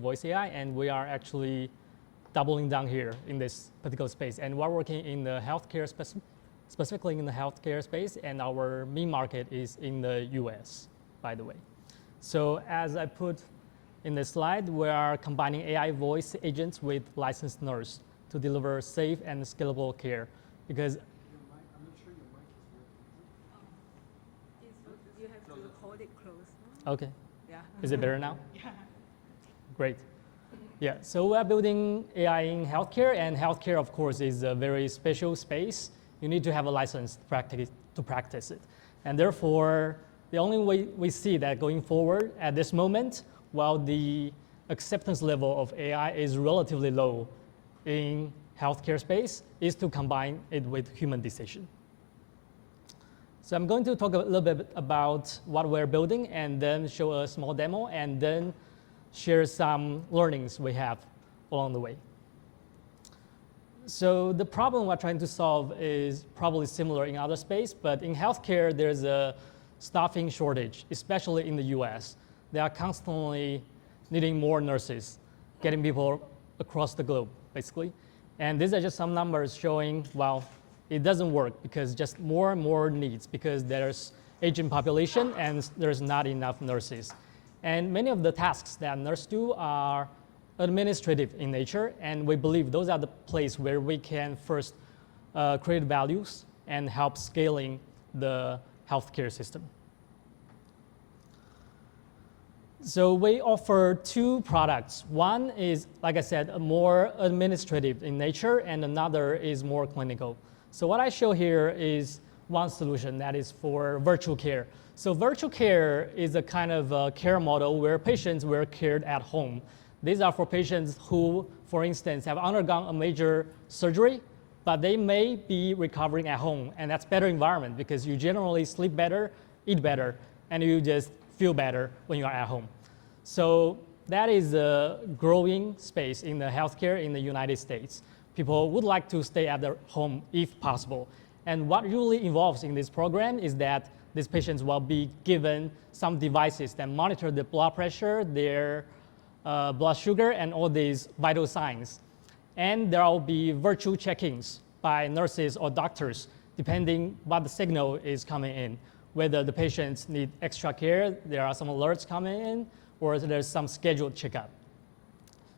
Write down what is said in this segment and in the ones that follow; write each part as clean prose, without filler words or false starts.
voice AI, and we are actually doubling down here in this particular space. And we're working in the healthcare, specifically in the healthcare space, and our main market is in the US, by the way. So as I put in the slide, we are combining AI voice agents with licensed nurse to deliver safe and scalable care. Because I'm not sure your mic is working. You have to hold it close. okay, Yeah. is it better now? Yeah. Great. Yeah, so we're building AI in healthcare, and healthcare, of course, is a very special space. You need to have a license to practice it. And therefore, the only way we see that going forward at this moment, while the acceptance level of AI is relatively low in healthcare space, is to combine it with human decision. So I'm going to talk a little bit about what we're building and then show a small demo and then share some learnings we have along the way. So the problem we're trying to solve is probably similar in other space, but in healthcare, there's a staffing shortage, especially in the US. They are constantly needing more nurses, getting people across the globe, basically. And these are just some numbers showing, well, it doesn't work because just more and more needs because there's aging population and there's not enough nurses. And many of the tasks that nurses do are administrative in nature, and we believe those are the place where we can first create values and help scaling the healthcare system. So we offer two products. One is, like I said, more administrative in nature, and another is more clinical. So what I show here is one solution that is for virtual care. So virtual care is a kind of care model where patients were cared at home. These are for patients who, for instance, have undergone a major surgery, but they may be recovering at home, and that's better environment because you generally sleep better, eat better, and you just feel better when you are at home. So that is a growing space in the healthcare in the United States. People would like to stay at their home if possible. And what really involves in this program is that these patients will be given some devices that monitor their blood pressure, their blood sugar, and all these vital signs. And there will be virtual check-ins by nurses or doctors, depending what the signal is coming in. Whether the patients need extra care, there are some alerts coming in, or there's some scheduled checkup.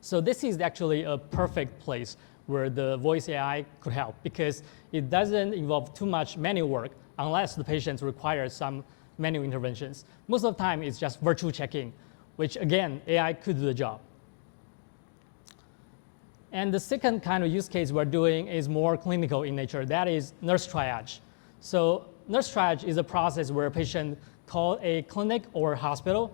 So this is actually a perfect place where the voice AI could help because it doesn't involve too much manual work unless the patient requires some manual interventions. Most of the time, it's just virtual check-in, which again, AI could do the job. And the second kind of use case we're doing is more clinical in nature. That is nurse triage. So nurse triage is a process where a patient calls a clinic or hospital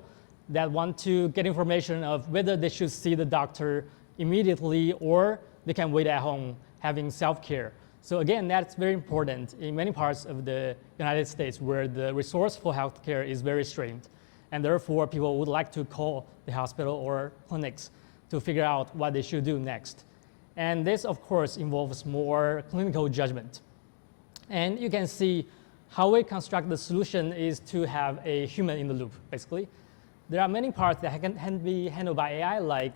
that want to get information of whether they should see the doctor immediately or they can wait at home having self-care. So again, that's very important in many parts of the United States where the resource for healthcare is very strained. And therefore, people would like to call the hospital or clinics to figure out what they should do next. And this, of course, involves more clinical judgment. And you can see how we construct the solution is to have a human in the loop, basically. There are many parts that can be handled by AI, like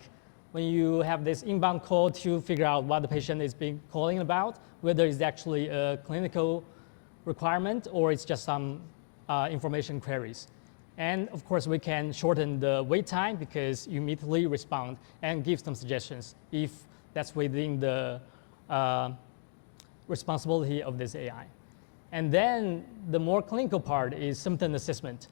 when you have this inbound call to figure out what the patient is being calling about, whether it's actually a clinical requirement or it's just some information queries. And of course, we can shorten the wait time because you immediately respond and give some suggestions if that's within the responsibility of this AI. And then the more clinical part is symptom assessment.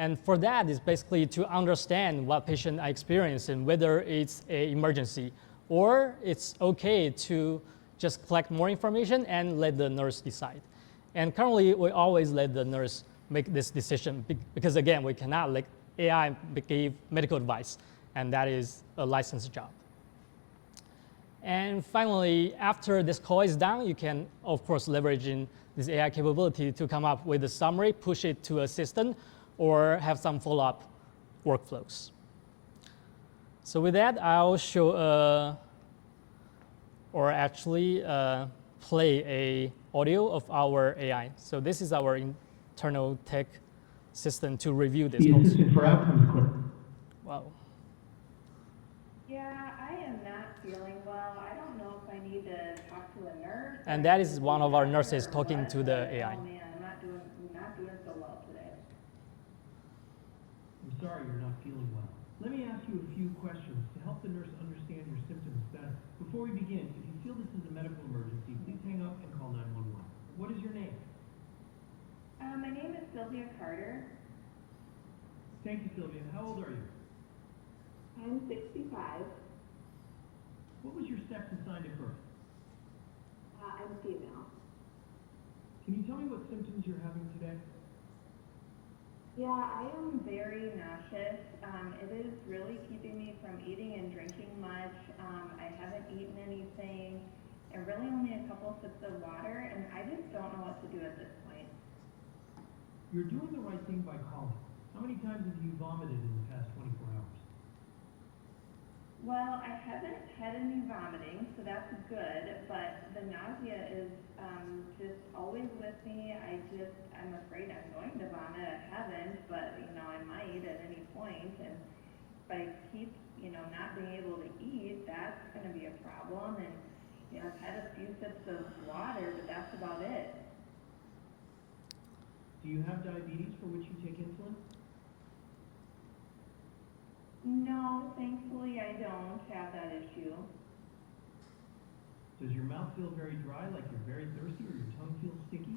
And for that is basically to understand what patient are experiencing, whether it's an emergency or it's okay to just collect more information and let the nurse decide. And currently, we always let the nurse make this decision because again, we cannot let AI give medical advice, and that is a licensed job. And finally, after this call is done, you can, of course, leverage in this AI capability to come up with a summary, push it to assistant, or have some follow-up workflows. So with that, I'll show, or actually play a audio of our AI. So this is our internal tech system to review this. The assistant for outcomes court. Wow. Yeah, I am not feeling well. I don't know if I need to talk to a nurse. And or that to is see one a of our doctor nurses or talking what, to the but, AI. Oh man, I'm not doing so well today. I'm sorry you're not feeling well. Let me ask you a few questions to help the nurse understand your symptoms better. Before we begin, if you feel this is a medical emergency, please hang up and call 911. What is your name? My name is Sylvia Carter. Thank you, Sylvia. How old are you? I'm 65. What was your sex and sign at birth? I'm female. Can you tell me what symptoms you're having today? Yeah, I am very nauseous. It is really keeping me from eating and drinking much. I haven't eaten anything, and really only a couple sips of water, and I just don't know what to do at this point. You're doing the right thing by calling. How many times have you vomited in the past 24 hours? Well, I haven't had any vomiting, so that's good, but the nausea is just always with me. I'm afraid I'm going to vomit. I haven't, but, I might at any point, and if I keep, not being able to eat, that's going to be a problem, and, I've had a few sips of water, but that's about it. Do you have diabetes for which you take insulin? No, thankfully I don't have that issue. Does your mouth feel very dry, like you're very thirsty, or your tongue feels sticky?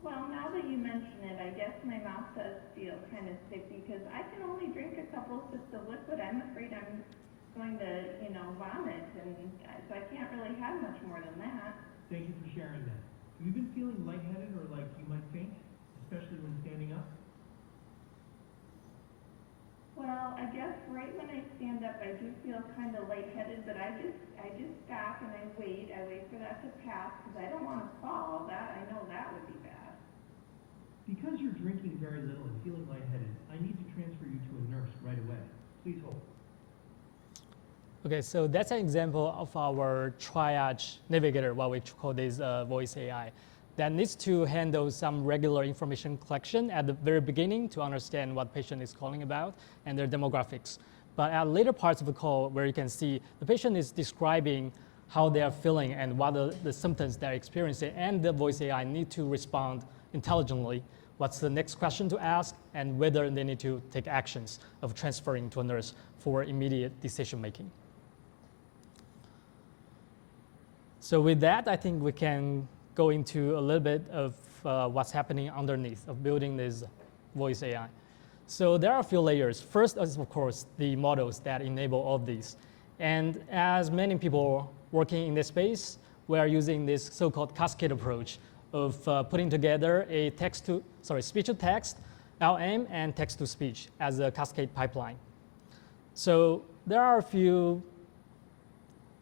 Well, now that you mention it, I guess my mouth does feel kind of sticky because I can only drink a couple sips of liquid. I'm afraid I'm going to, vomit, and so I can't really have much more than that. Thank you for sharing that. Have you been feeling lightheaded or like you might faint, especially when standing up? Well, I guess right when I stand up, I do feel kind of lightheaded, but I just stop and I wait for that to pass because I don't want to fall. I know that would be bad. Because you're drinking very little and feeling lightheaded, I need to transfer you to a nurse right away. Please hold. Okay, so that's an example of our triage navigator, what we call this voice AI, that needs to handle some regular information collection at the very beginning to understand what patient is calling about and their demographics. But at later parts of the call, where you can see the patient is describing how they are feeling and what are the symptoms they're experiencing, and the voice AI need to respond intelligently. What's the next question to ask, and whether they need to take actions of transferring to a nurse for immediate decision making. So with that, I think we can go into a little bit of what's happening underneath of building this voice AI. So there are a few layers. First is, of course, the models that enable all of these. And as many people working in this space, we are using this so-called cascade approach of putting together a speech-to-text, LM, and text-to-speech as a cascade pipeline. So there are a few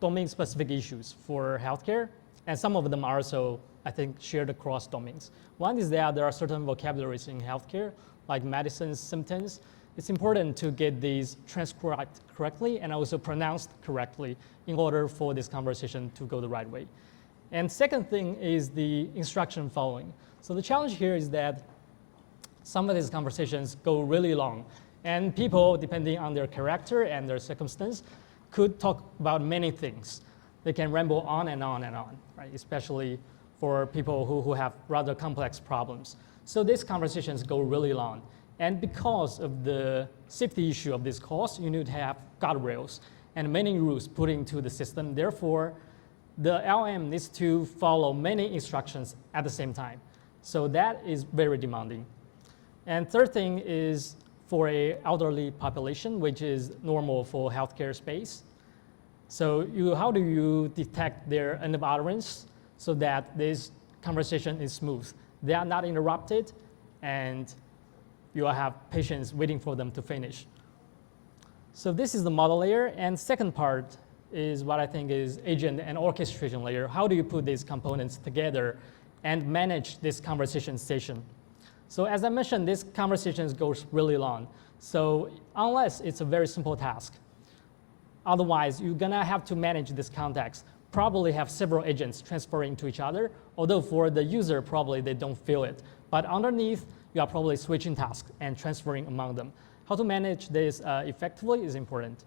domain-specific issues for healthcare, and some of them are also, I think, shared across domains. One is that there are certain vocabularies in healthcare, like medicine symptoms. It's important to get these transcribed correctly and also pronounced correctly in order for this conversation to go the right way. And second thing is the instruction following. So the challenge here is that some of these conversations go really long, and people, depending on their character and their circumstance, could talk about many things. They can ramble on and on and on, right? Especially for people who have rather complex problems. So these conversations go really long. And because of the safety issue of this course, you need to have guardrails and many rules put into the system. Therefore, the LM needs to follow many instructions at the same time. So that is very demanding. And third thing is for a elderly population, which is normal for healthcare space. So how do you detect their end of utterance so that this conversation is smooth? They are not interrupted, and you have patients waiting for them to finish. So this is the model layer, and second part is what I think is agent and orchestration layer. How do you put these components together and manage this conversation session? So as I mentioned, this conversation goes really long. So unless it's a very simple task, otherwise you're gonna have to manage this context, probably have several agents transferring to each other, although for the user, probably they don't feel it. But underneath, you are probably switching tasks and transferring among them. how to manage this effectively is important.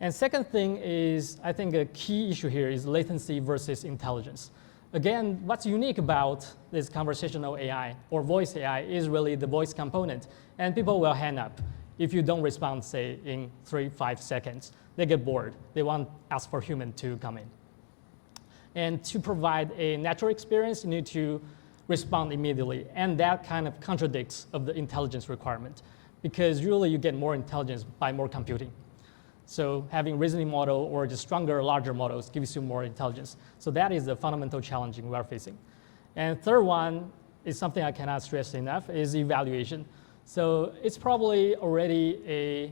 And second thing is, I think a key issue here is latency versus intelligence. Again, what's unique about this conversational AI or voice AI is really the voice component, and people will hang up if you don't respond, say, in 3-5 seconds. They get bored. They want ask for human to come in. And to provide a natural experience, you need to respond immediately, and that kind of contradicts of the intelligence requirement, because usually you get more intelligence by more computing. So having reasoning model or just stronger, larger models gives you more intelligence. So that is the fundamental challenge we are facing. And third one is something I cannot stress enough, is evaluation. So it's probably already a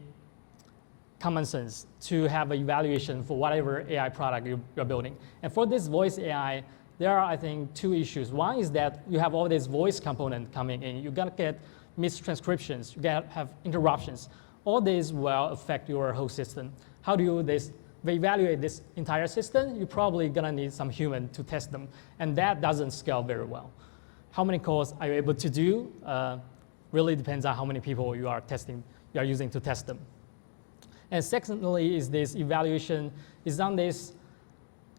common sense to have an evaluation for whatever AI product you're building. And for this voice AI, there are, I think, two issues. One is that you have all this voice component coming in. You're gonna get mistranscriptions, you gotta have interruptions. All these will affect your whole system. How do you evaluate this entire system? You're probably gonna need some human to test them, and that doesn't scale very well. How many calls are you able to do? Really depends on how many people you are using to test them. And secondly is this evaluation is on this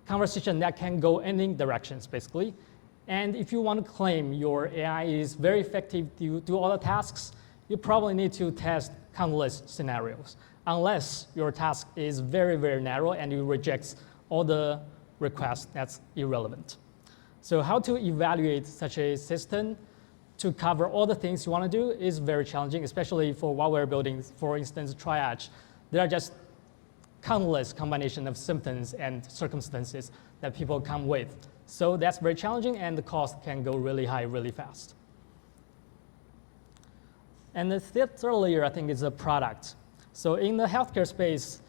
conversation that can go any directions, basically. And if you want to claim your AI is very effective to do all the tasks, you probably need to test countless scenarios, unless your task is very, very narrow and you reject all the requests, that's irrelevant. So how to evaluate such a system to cover all the things you want to do is very challenging, especially for what we're building, for instance, triage. There are just countless combination of symptoms and circumstances that people come with. So that's very challenging, and the cost can go really high really fast. And the third layer, I think, is a product. So in the healthcare space,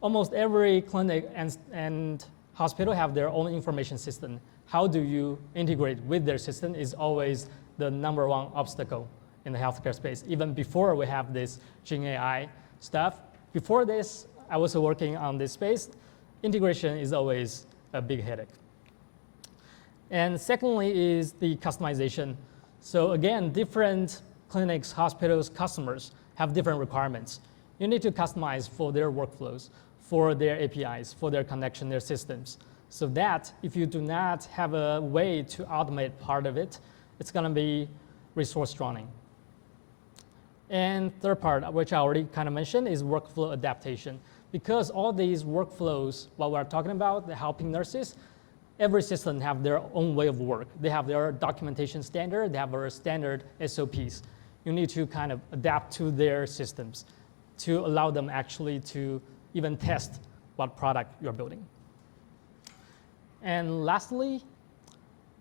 almost every clinic and hospital have their own information system. How do you integrate with their system is always the number one obstacle in the healthcare space. Even before we have this Gen AI stuff, before this, I was working on this space. Integration is always a big headache. And secondly is the customization. So again, different clinics, hospitals, customers have different requirements. You need to customize for their workflows, for their APIs, for their connection, their systems. So that if you do not have a way to automate part of it, it's gonna be resource drowning. And third part, which I already kind of mentioned, is workflow adaptation. Because all these workflows, what we're talking about, the helping nurses, every system have their own way of work. They have their documentation standard, they have their standard SOPs. You need to kind of adapt to their systems to allow them actually to even test what product you're building. And lastly,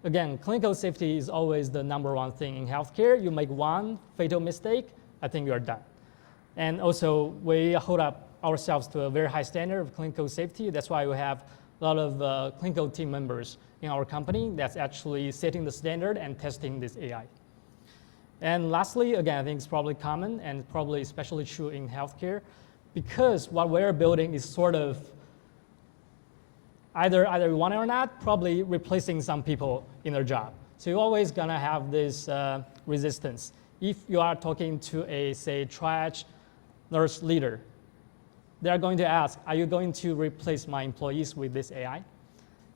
again, clinical safety is always the number one thing in healthcare. You make one fatal mistake, I think you're done. And also, we hold up ourselves to a very high standard of clinical safety. That's why we have a lot of clinical team members in our company that's actually setting the standard and testing this AI. And lastly, again, I think it's probably common and probably especially true in healthcare, because what we're building is sort of either we want it or not, probably replacing some people in their job. So you're always gonna have this resistance. If you are talking to a, say, triage nurse leader, they're going to ask, are you going to replace my employees with this AI?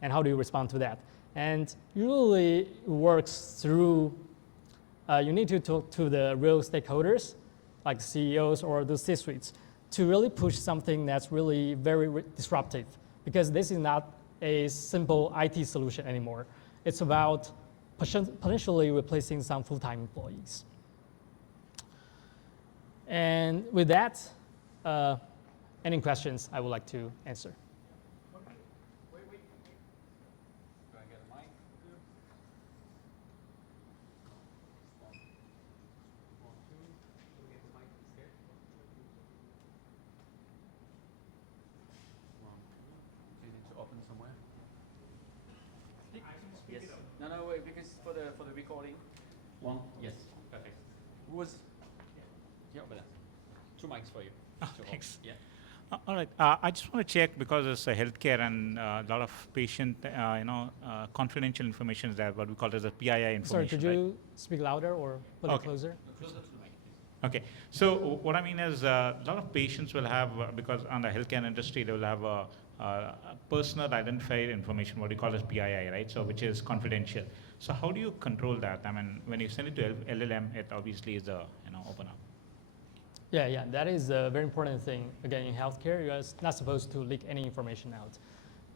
And how do you respond to that? And usually it works through, you need to talk to the real stakeholders, like CEOs or the C-suites, to really push something that's really very disruptive. Because this is not a simple IT solution anymore. It's about potentially replacing some full-time employees. And with that, any questions I would like to answer? Wait. Do I get a mic? One, two. Do we get the mic instead? One, two. Do you need to open somewhere? I can speak it up. No, wait, because for the recording. One. Yes. Perfect. Who was? Yeah, over there. 2 mics for you. Thanks. Yeah. All right. I just want to check, because it's healthcare and a lot of patient, confidential information is there, what we call as a PII information. Sorry, could you speak louder or put it closer? Closer to the mic, please. Okay, so what I mean is a lot of patients will have, because on the healthcare industry, they will have a personal identified information, what you call as PII, right? So which is confidential. So how do you control that? I mean, when you send it to LLM, it obviously is a open up. Yeah, that is a very important thing. Again, in healthcare, you're not supposed to leak any information out.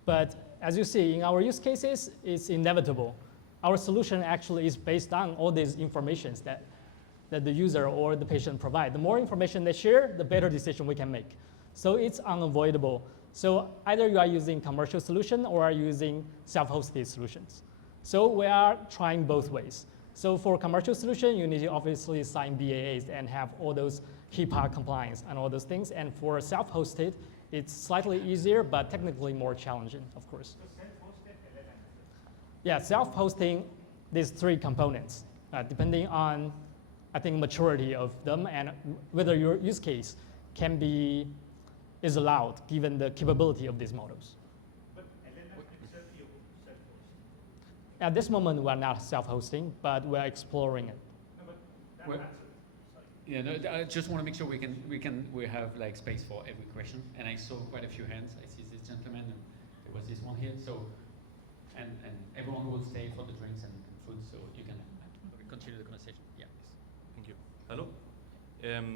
But as you see, in our use cases, it's inevitable. Our solution actually is based on all these informations that the user or the patient provide. The more information they share, the better decision we can make. So it's unavoidable. So either you are using commercial solution or are using self-hosted solutions. So we are trying both ways. So for commercial solution, you need to obviously sign BAAs and have all those HIPAA compliance and all those things. And for self-hosted, it's slightly easier, but technically more challenging, of course. So self-hosted LLM. Yeah, self-hosting, these three components, depending on, I think, maturity of them and whether your use case is allowed given the capability of these models. But LLM itself, you self-host. At this moment, we're not self-hosting, but we're exploring it. No, but that Well- answers. Sorry. Yeah, no, I just want to make sure we have like space for every question. And I saw quite a few hands. I see this gentleman and there was this one here. So, and everyone will stay for the drinks and food, so you can continue the conversation. Yeah. Thank you. Hello.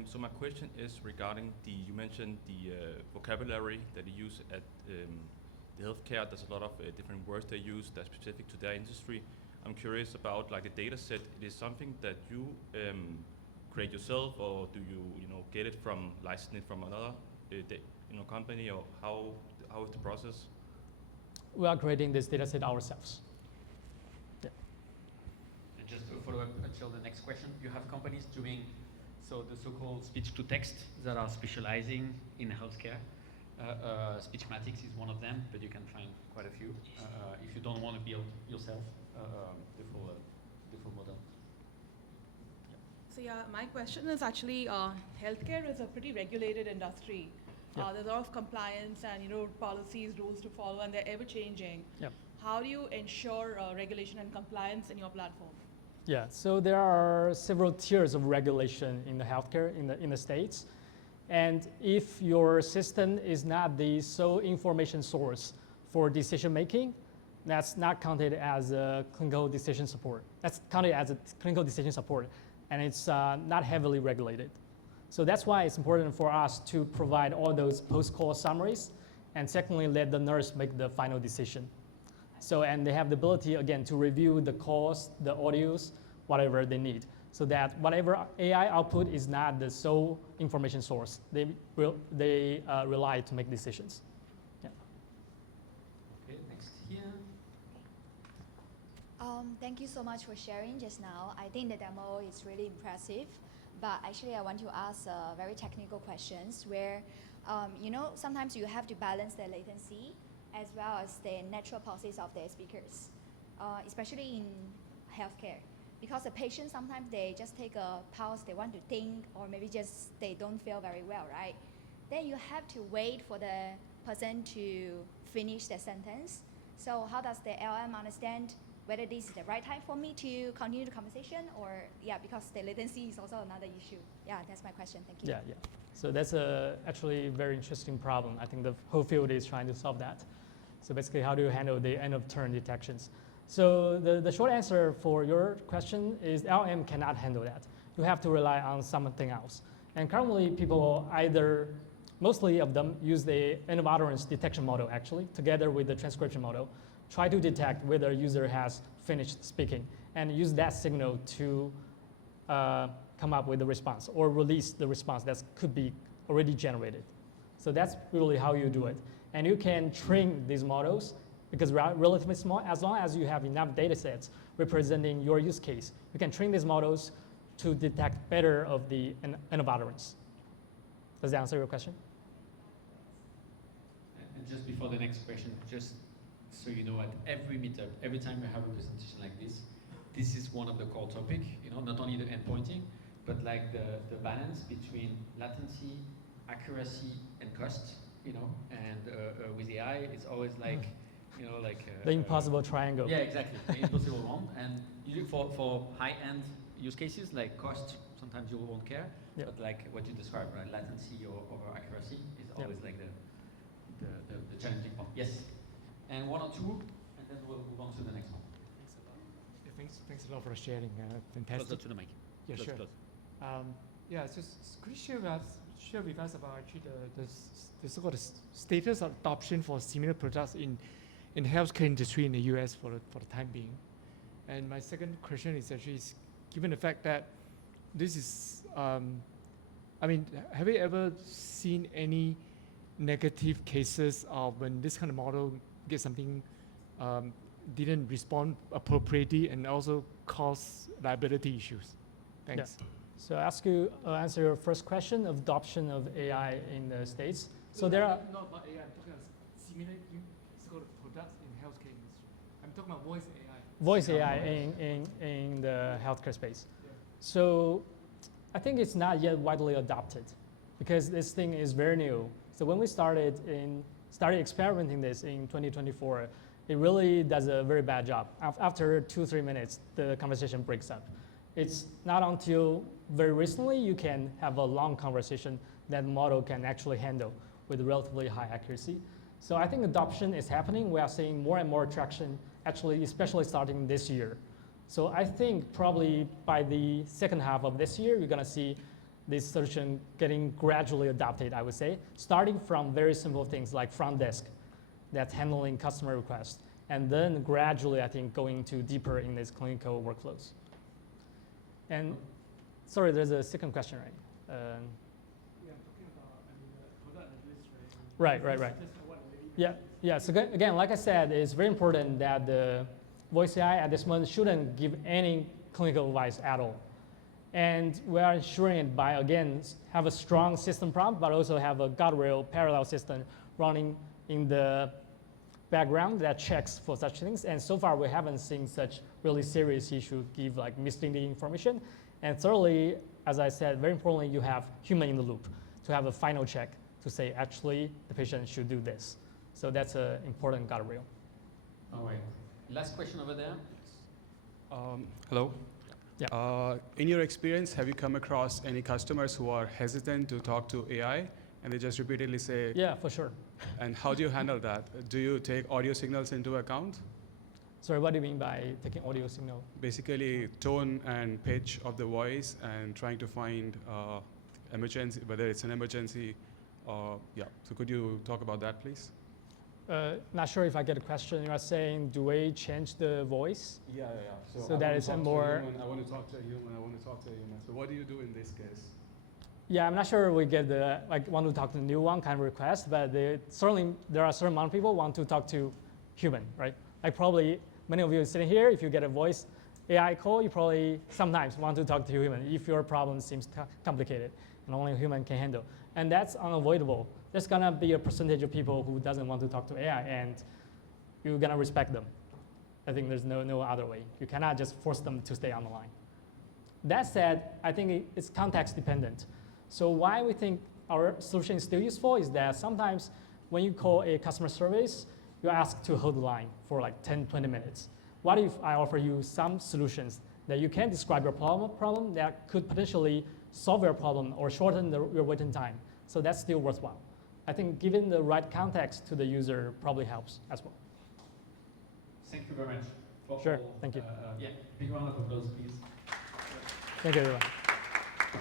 So my question is regarding you mentioned the vocabulary that you use at the healthcare. There's a lot of different words they use that's specific to their industry. I'm curious about like the data set. It is something that you create yourself, or do you get it from licensing it from another company, or how is the process? We are creating this data set ourselves. Yeah. And just to follow up until the next question, you have companies doing the so-called speech to text that are specializing in healthcare. Speechmatics is one of them, but you can find quite a few if you don't want to build yourself the full model. So yeah, my question is actually, healthcare is a pretty regulated industry. Yeah. There's a lot of compliance and policies, rules to follow, and they're ever changing. Yeah. How do you ensure regulation and compliance in your platform? Yeah, so there are several tiers of regulation in the healthcare in the States. And if your system is not the sole information source for decision making, that's not counted as a clinical decision support. That's counted as a clinical decision support, and it's not heavily regulated. So that's why it's important for us to provide all those post-call summaries, and secondly, let the nurse make the final decision. So, and they have the ability, again, to review the calls, the audios, whatever they need, so that whatever AI output is not the sole information source. They rely to make decisions. Yeah. Okay, next here. Thank you so much for sharing just now. I think the demo is really impressive, but actually I want to ask very technical questions where, sometimes you have to balance the latency as well as the natural pauses of the speakers, especially in healthcare. Because the patients, sometimes they just take a pause, they want to think, or maybe just they don't feel very well, right? Then you have to wait for the person to finish the sentence. So how does the LM understand whether this is the right time for me to continue the conversation, or because the latency is also another issue. Yeah, that's my question. Thank you. Yeah. So that's actually a very interesting problem. I think the whole field is trying to solve that. So basically, how do you handle the end of turn detections? So the short answer for your question is LM cannot handle that. You have to rely on something else. And currently, people mostly of them use the end of utterance detection model actually, together with the transcription model, try to detect whether a user has finished speaking and use that signal to come up with the response or release the response that could be already generated. So that's really how you do it. And you can train these models because relatively small, as long as you have enough data sets representing your use case, you can train these models to detect better of the end of utterance. Does that answer your question? And just before the next question, just so you know, at every meetup, every time we have a presentation like this is one of the core topics, not only the endpointing, but like the balance between latency, accuracy, and cost, and with AI, it's always like, the impossible triangle. Yeah, exactly, the impossible one. And for high-end use cases, like cost sometimes you won't care, Yep. but like what you described, right? Latency or over accuracy is Yep. always like the challenging part. Yes, and one or two, and then we'll move on to the next one. Thanks a lot. Yeah, thanks a lot for sharing. Fantastic. Closer to the mic. Yeah, Close, sure. close. Yeah, could you share with us about actually the sort of status of adoption for similar products in healthcare industry in the US for the time being? And my second question is actually given the fact that this is, I mean, have you ever seen any negative cases of when this kind of model gets something didn't respond appropriately and also cause liability issues? Thanks. Yeah. So answer your first question of adoption of AI in the States. So there are, Not about AI, I'm talking about similar sort of products in healthcare industry. I'm talking about voice AI. voice AI in the healthcare space. So I think it's not yet widely adopted because this thing is very new. So when we started experimenting this in 2024, it really does a very bad job. After 2-3 minutes, the conversation breaks up. It's not until very recently you can have a long conversation that model can actually handle with relatively high accuracy. So I think adoption is happening. We are seeing more and more traction, actually, especially starting this year. So I think probably by the second half of this year, you're gonna see this solution getting gradually adopted, I would say, starting from very simple things like front desk that's handling customer requests, and then gradually, I think, going to deeper in these clinical workflows. And sorry, there's a second question, right? Yeah, I'm talking about product like this, right? Right. Yeah. So again, like I said, it's very important that the voice AI at this moment shouldn't give any clinical advice at all. And we are ensuring it by, again, have a strong system prompt, but also have a guardrail parallel system running in the background that checks for such things. And so far, we haven't seen such really serious issue give like misleading information. And thirdly, as I said, very importantly, you have human in the loop to have a final check to say, actually, the patient should do this. So that's an important guardrail. All right. Last question over there. Hello. Yeah. In your experience, have you come across any customers who are hesitant to talk to AI and they just repeatedly say, Yeah, for sure. and how do you handle that? Do you take audio signals into account? Sorry, what do you mean by taking audio signal? Basically, tone and pitch of the voice and trying to find emergency, whether it's an emergency. Yeah. So could you talk about that, please? Not sure if I get a question. You are saying, do we change the voice? Yeah. So that is a more. I want to talk to a human. So what do you do in this case? Yeah, I'm not sure we get the want to talk to the new one kind of request, but certainly there are a certain amount of people want to talk to human, right? Like probably many of you sitting here, if you get a voice AI call, you probably sometimes want to talk to human if your problem seems complicated and only a human can handle. And that's unavoidable. There's gonna be a percentage of people who doesn't want to talk to AI, and you're gonna respect them. I think there's no other way. You cannot just force them to stay on the line. That said, I think it's context dependent. So why we think our solution is still useful is that sometimes when you call a customer service, you're asked to hold the line for like 10, 20 minutes. What if I offer you some solutions that you can describe your problem that could potentially solve your problem or shorten your waiting time? So that's still worthwhile. I think giving the right context to the user probably helps as well. Thank you very much. Sure, thank you. Yeah, big round of applause, please. Thank you, everyone.